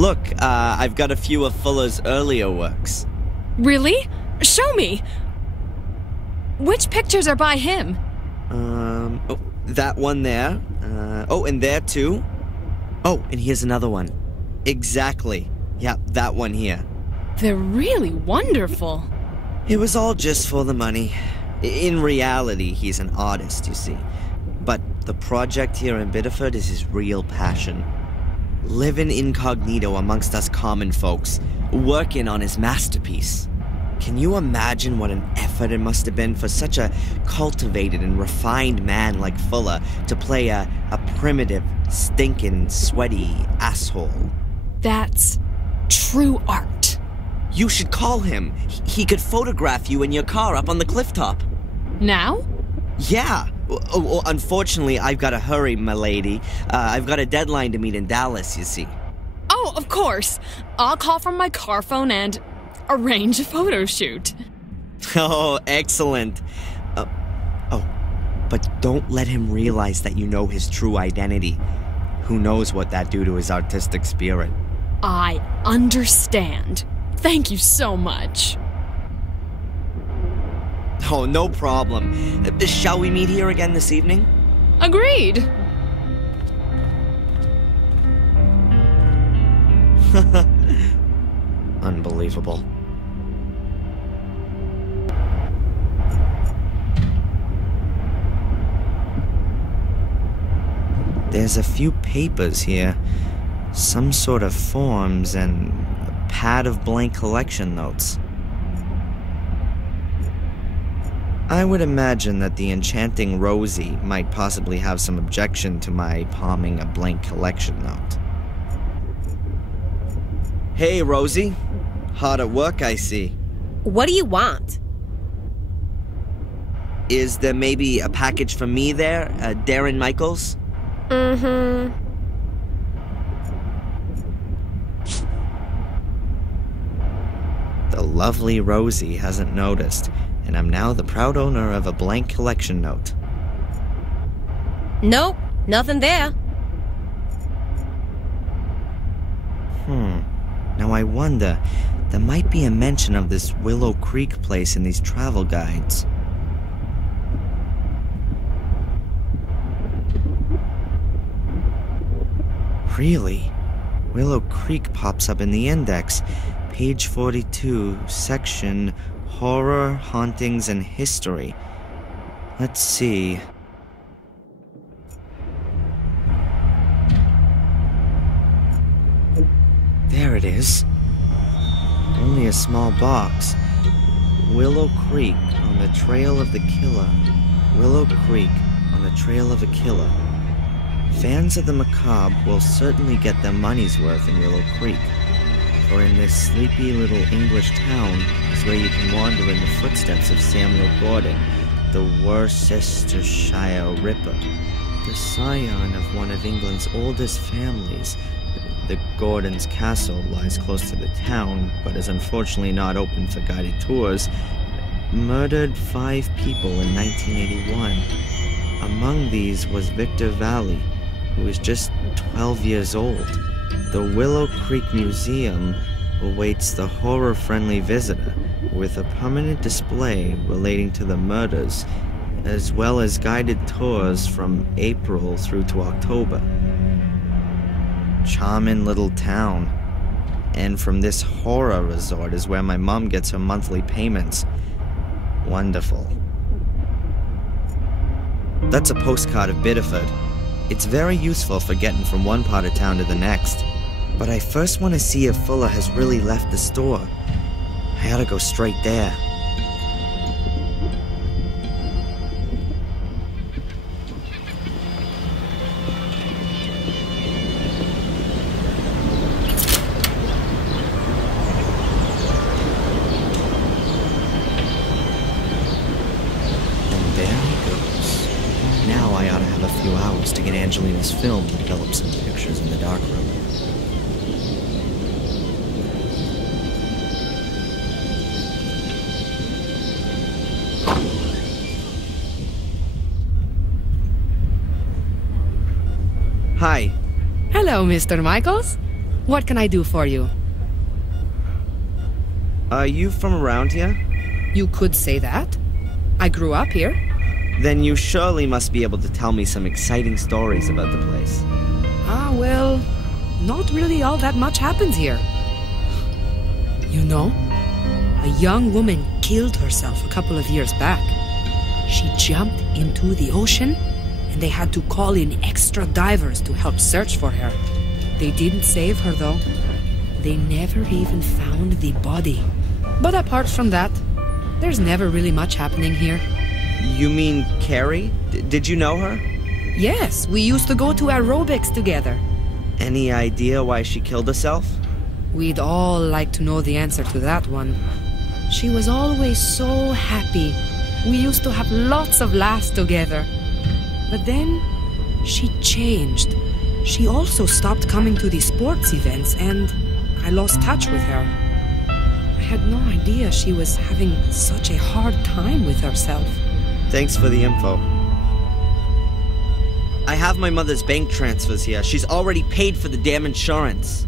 Look, I've got a few of Fuller's earlier works. Really? Show me! Which pictures are by him? Oh, that one there. And there too. Oh, and here's another one. Exactly. Yeah, that one here. They're really wonderful. It was all just for the money. In reality, he's an artist, you see. But the project here in Biddeford is his real passion. Living incognito amongst us common folks, working on his masterpiece. Can you imagine what an effort it must have been for such a cultivated and refined man like Fuller to play a primitive, stinking, sweaty asshole? That's true art. You should call him. He could photograph you in your car up on the cliff top. Now? Yeah. Unfortunately, I've got to hurry, my lady. I've got a deadline to meet in Dallas, you see. Oh, of course. I'll call from my car phone and arrange a photo shoot. Oh, excellent. But don't let him realize that you know his true identity. Who knows what that'd do to his artistic spirit. I understand. Thank you so much. Oh, no problem. Shall we meet here again this evening? Agreed. Unbelievable. There's a few papers here. Some sort of forms and a pad of blank collection notes. I would imagine that the enchanting Rosie might possibly have some objection to my palming a blank collection note. Hey, Rosie. Hard at work, I see. What do you want? Is there maybe a package for me there, Darren Michaels? Mm-hmm. The lovely Rosie hasn't noticed, and I'm now the proud owner of a blank collection note. Nope, nothing there. Now I wonder, there might be a mention of this Willow Creek place in these travel guides. Really? Willow Creek pops up in the index. Page 42, section Horror, Hauntings, and History. Let's see. There it is. Only a small box. Willow Creek on the trail of the killer. Willow Creek on the trail of a killer. Fans of the macabre will certainly get their money's worth in Willow Creek. For in this sleepy little English town is where you can wander in the footsteps of Samuel Gordon, the Worcestershire Ripper, the scion of one of England's oldest families. The Gordon's castle lies close to the town, but is unfortunately not open for guided tours. Murdered 5 people in 1981. Among these was Victor Valley, who was just 12 years old. The Willow Creek Museum awaits the horror-friendly visitor with a permanent display relating to the murders, as well as guided tours from April through to October. Charming little town. And from this horror resort is where my mom gets her monthly payments. Wonderful. That's a postcard of Biddeford. It's very useful for getting from one part of town to the next. But I first want to see if Fuller has really left the store. I ought to go straight there. To get Angelina's film and develop some pictures in the darkroom. Hi. Hello, Mr. Michaels. What can I do for you? Are you from around here? You could say that. I grew up here. Then you surely must be able to tell me some exciting stories about the place. Ah, well, not really all that much happens here. You know, a young woman killed herself a couple of years back. She jumped into the ocean, and they had to call in extra divers to help search for her. They didn't save her, though. They never even found the body. But apart from that, there's never really much happening here. You mean Carrie? Did you know her? Yes, we used to go to aerobics together. Any idea why she killed herself? We'd all like to know the answer to that one. She was always so happy. We used to have lots of laughs together. But then, she changed. She also stopped coming to the sports events, and I lost touch with her. I had no idea she was having such a hard time with herself. Thanks for the info. I have my mother's bank transfers here. She's already paid for the damn insurance.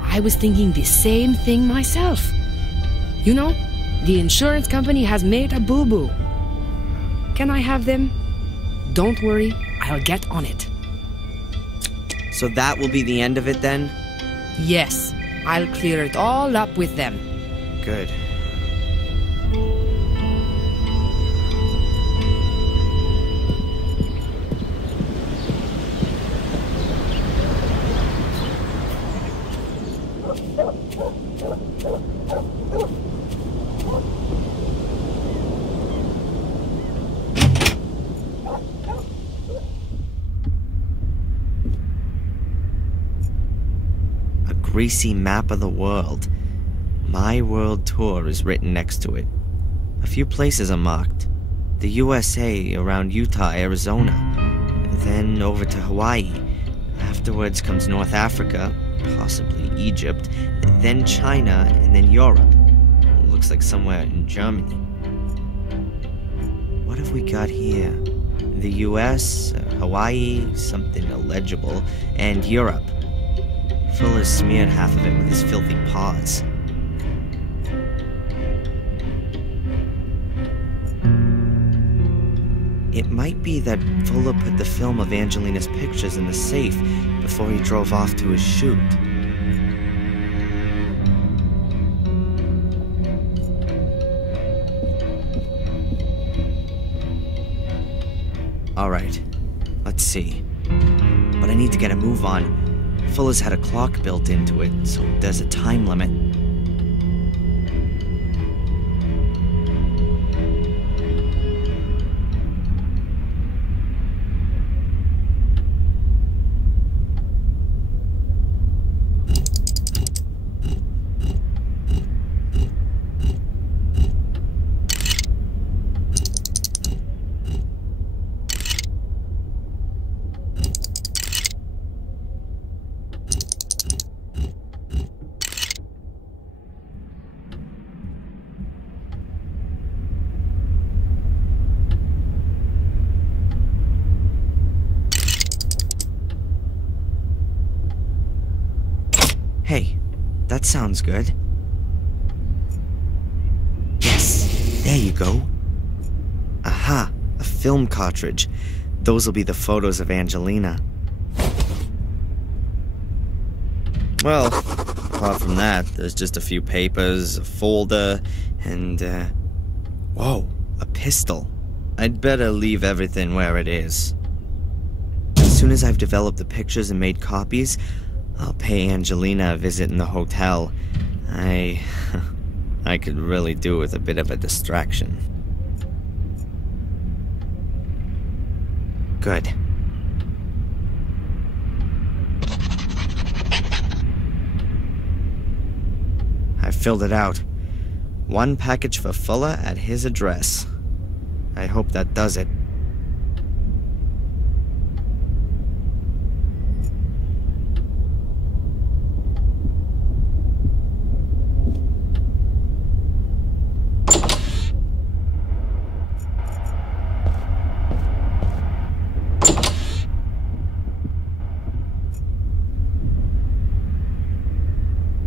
I was thinking the same thing myself. You know, the insurance company has made a boo-boo. Can I have them? Don't worry, I'll get on it. So that will be the end of it then? Yes, I'll clear it all up with them. Good. Greasy map of the world. My World Tour is written next to it. A few places are marked. The USA around Utah, Arizona. Then over to Hawaii. Afterwards comes North Africa, possibly Egypt. Then China, and then Europe. Looks like somewhere in Germany. What have we got here? The US, Hawaii, something illegible, and Europe. Fuller's smeared half of it with his filthy paws. It might be that Fuller put the film of Angelina's pictures in the safe before he drove off to his shoot. Alright, let's see. But I need to get a move on. Fuller's had a clock built into it, so there's a time limit. Hey, that sounds good. Yes, there you go. Aha, a film cartridge. Those will be the photos of Angelina. Well, apart from that, there's just a few papers, a folder, and, whoa, a pistol. I'd better leave everything where it is. As soon as I've developed the pictures and made copies, I'll pay Angelina a visit in the hotel. I could really do with a bit of a distraction. Good. I filled it out. One package for Fuller at his address. I hope that does it.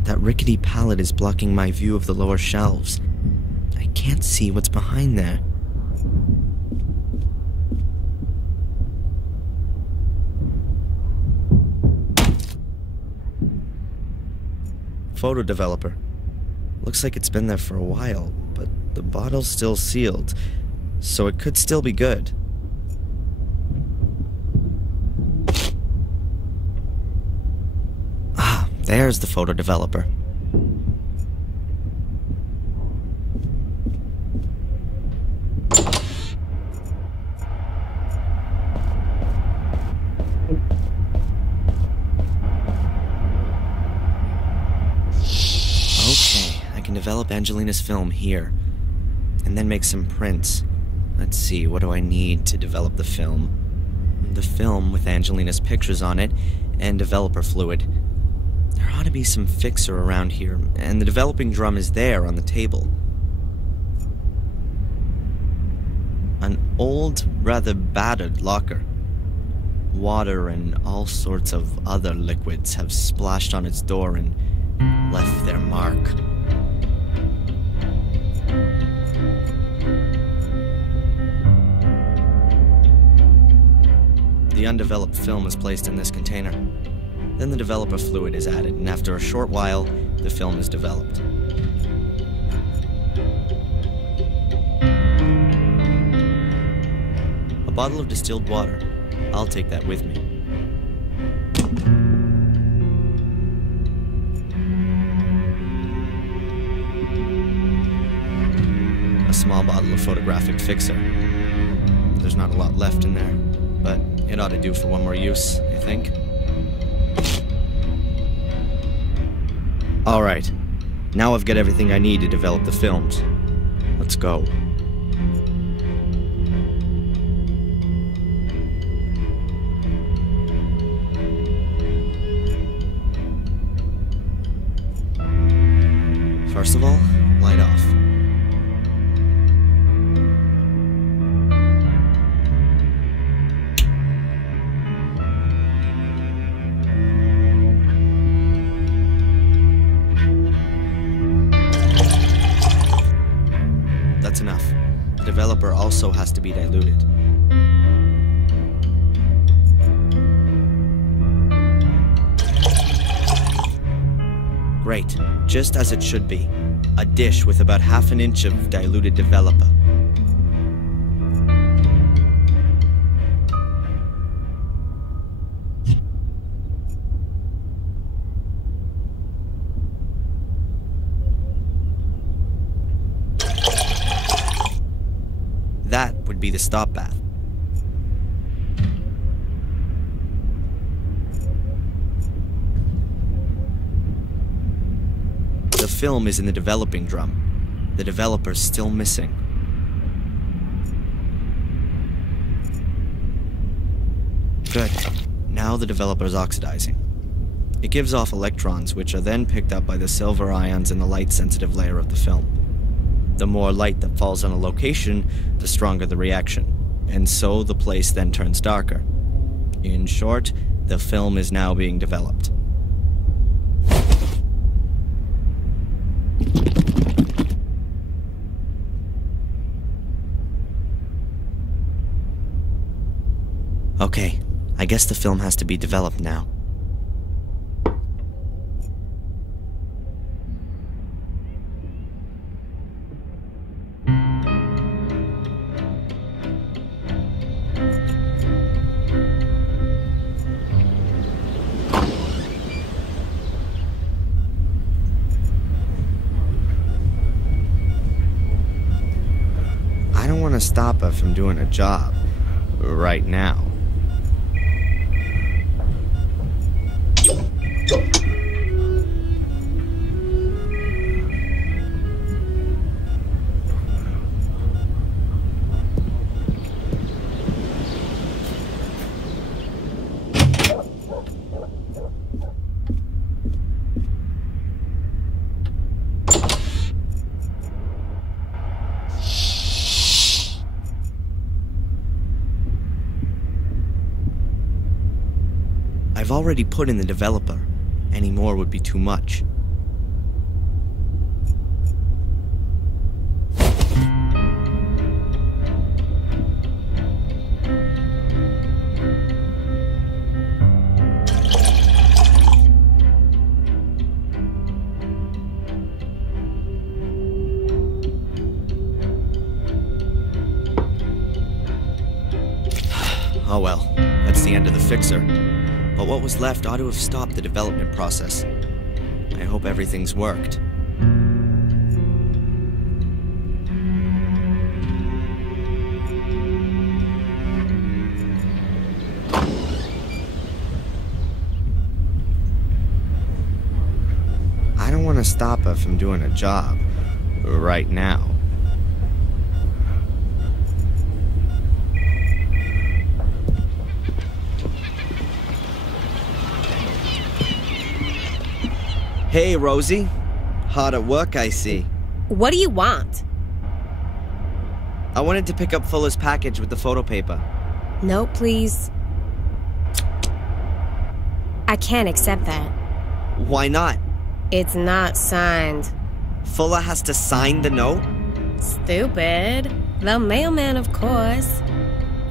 That rickety pallet is blocking my view of the lower shelves. I can't see what's behind there. Photo developer. Looks like it's been there for a while, but the bottle's still sealed, so it could still be good. Ah, there's the photo developer. Develop Angelina's film here, and then make some prints. Let's see, what do I need to develop the film? The film with Angelina's pictures on it, and developer fluid. There ought to be some fixer around here, and the developing drum is there on the table. An old, rather battered locker. Water and all sorts of other liquids have splashed on its door and left their mark. The undeveloped film is placed in this container. Then the developer fluid is added, and after a short while, the film is developed. A bottle of distilled water. I'll take that with me. A small bottle of photographic fixer. There's not a lot left in there, but it ought to do for one more use, I think. Alright, now I've got everything I need to develop the films. Let's go. First of all, light off. That's enough. The developer also has to be diluted. Great, just as it should be. A dish with about half an inch of diluted developer. That would be the stop bath. The film is in the developing drum. The developer's still missing. Good. Now the developer's oxidizing. It gives off electrons, which are then picked up by the silver ions in the light-sensitive layer of the film. The more light that falls on a location, the stronger the reaction, and so the place then turns darker. In short, the film is now being developed. Okay, I guess the film has to be developed now. I don't want to stop her from doing a job right now. I've already put in the developer. Any more would be too much. Oh well, that's the end of the fixer. But what was left ought to have stopped the development process. I hope everything's worked. I don't want to stop her from doing her job right now. Hey, Rosie. Hard at work, I see. What do you want? I wanted to pick up Fuller's package with the photo paper. No, please. I can't accept that. Why not? It's not signed. Fuller has to sign the note? Stupid. The mailman, of course.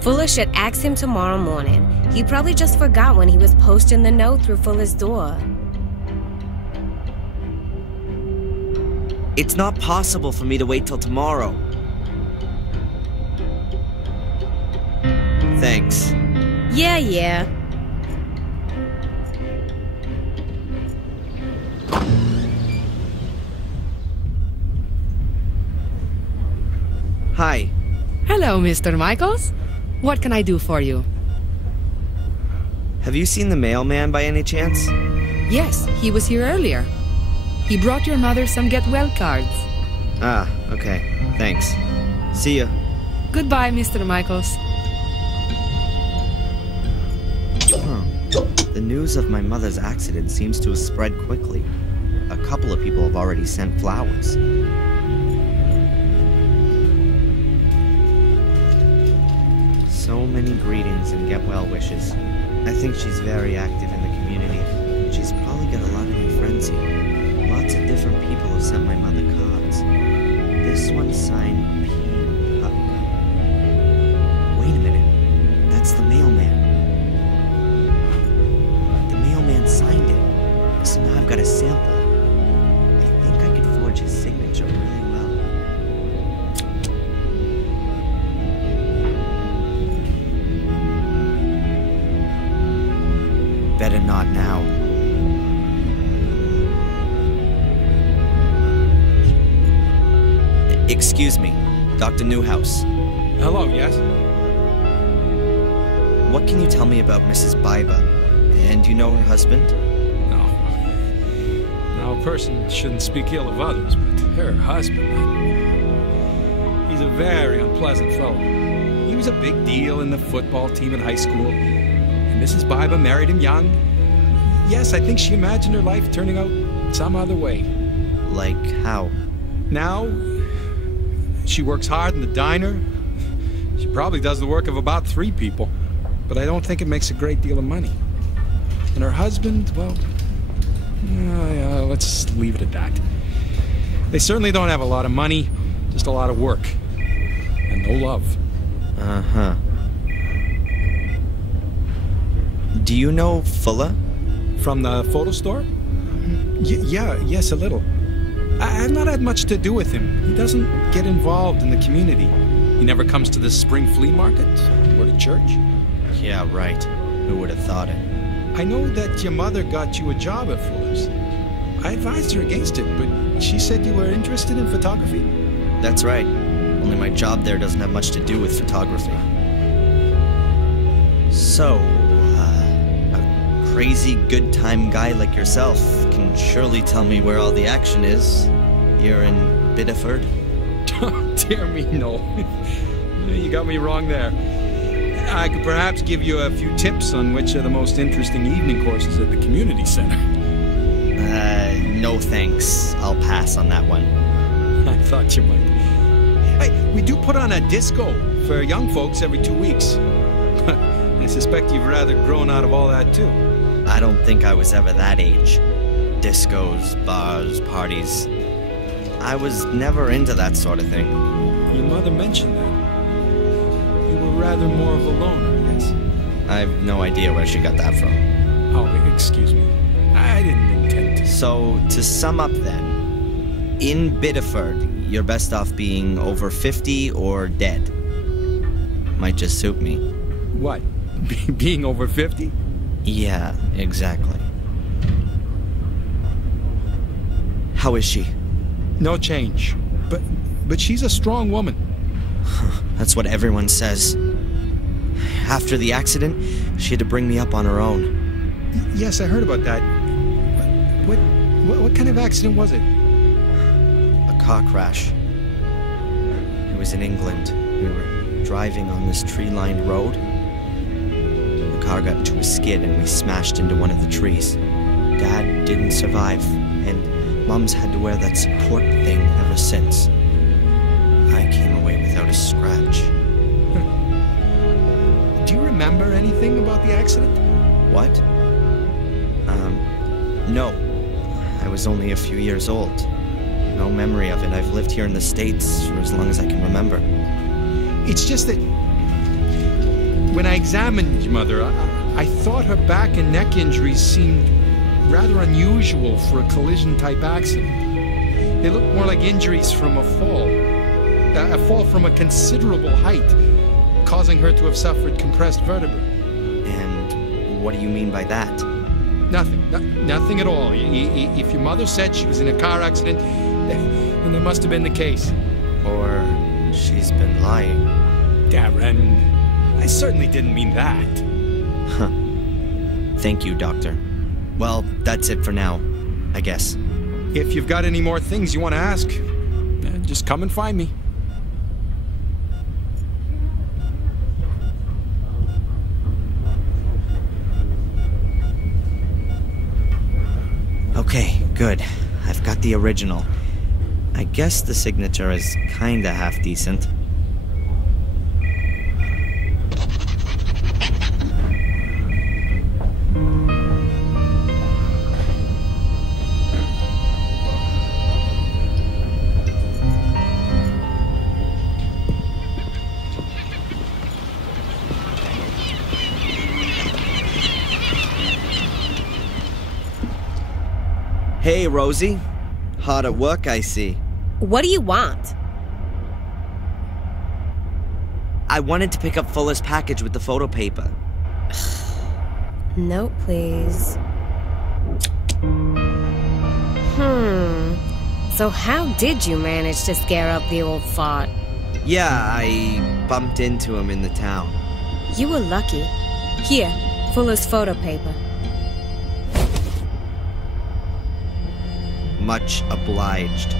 Fuller should ask him tomorrow morning. He probably just forgot when he was posting the note through Fuller's door. It's not possible for me to wait till tomorrow. Thanks. Yeah. Hi. Hello, Mr. Michaels. What can I do for you? Have you seen the mailman by any chance? Yes, he was here earlier. He brought your mother some get well cards. Ah, okay. Thanks. See ya. Goodbye, Mr. Michaels. The news of my mother's accident seems to have spread quickly. A couple of people have already sent flowers. So many greetings and get well wishes. I think she's very active in the community. She's probably got a lot of new friends here. Lots of different people have sent my mother cards. This one's signed P. Huck. Wait a minute. That's the mailman. The mailman signed it. So now I've got a sample. I think I could forge his signature really well. Better not now. Excuse me, Dr. Newhouse. Hello, yes? What can you tell me about Mrs. Biba? And do you know her husband? No. Now, a person shouldn't speak ill of others, but her husband, he's a very unpleasant fellow. He was a big deal in the football team at high school, and Mrs. Biba married him young. Yes, I think she imagined her life turning out some other way. Like how? Now, she works hard in the diner. She probably does the work of about 3 people, but I don't think it makes a great deal of money. And her husband, well, let's leave it at that. They certainly don't have a lot of money, just a lot of work. And no love. Uh-huh. Do you know Fuller? From the photo store? Yes, a little. I've not had much to do with him. He doesn't get involved in the community. He never comes to the spring flea market or to church. Yeah, right. Who would have thought it? I know that your mother got you a job at Fuller's. I advised her against it, but she said you were interested in photography? That's right. Only my job there doesn't have much to do with photography. So, a crazy good time guy like yourself can surely tell me where all the action is. Here in Biddeford. Dear me, no. You got me wrong there. I could perhaps give you a few tips on which are the most interesting evening courses at the community center. No thanks. I'll pass on that one. I thought you might. Hey, we do put on a disco for young folks every 2 weeks. I suspect you've rather grown out of all that, too. I don't think I was ever that age. Discos, bars, parties. I was never into that sort of thing. Your mother mentioned that. You were rather more of a loner, I guess. I've no idea where she got that from. Oh, excuse me. I didn't intend to. So, to sum up then, in Biddeford, you're best off being over 50 or dead. Might just suit me. What? Being over 50? Yeah, exactly. How is she? No change. But she's a strong woman. That's what everyone says. After the accident, she had to bring me up on her own. Yes, I heard about that. What kind of accident was it? A car crash. It was in England. We were driving on this tree-lined road. The car got into a skid and we smashed into one of the trees. Dad didn't survive, and Mom's had to wear that support thing ever since. I came away without a scratch. Do you remember anything about the accident? What? No. I was only a few years old. No memory of it. I've lived here in the States for as long as I can remember. It's just that when I examined your mother, I thought her back and neck injuries seemed rather unusual for a collision-type accident. They looked more like injuries from a fall from a considerable height, causing her to have suffered compressed vertebrae. And what do you mean by that? Nothing at all. If your mother said she was in a car accident, then that must have been the case. Or she's been lying. Darren, I certainly didn't mean that. Huh. Thank you, Doctor. Well, that's it for now, I guess. If you've got any more things you want to ask, just come and find me. Okay, good. I've got the original. I guess the signature is kinda half-decent. Hey, Rosie. Hard at work, I see. What do you want? I wanted to pick up Fuller's package with the photo paper. Note, please. So how did you manage to scare up the old fart? Yeah, I bumped into him in the town. You were lucky. Here, Fuller's photo paper. Much obliged.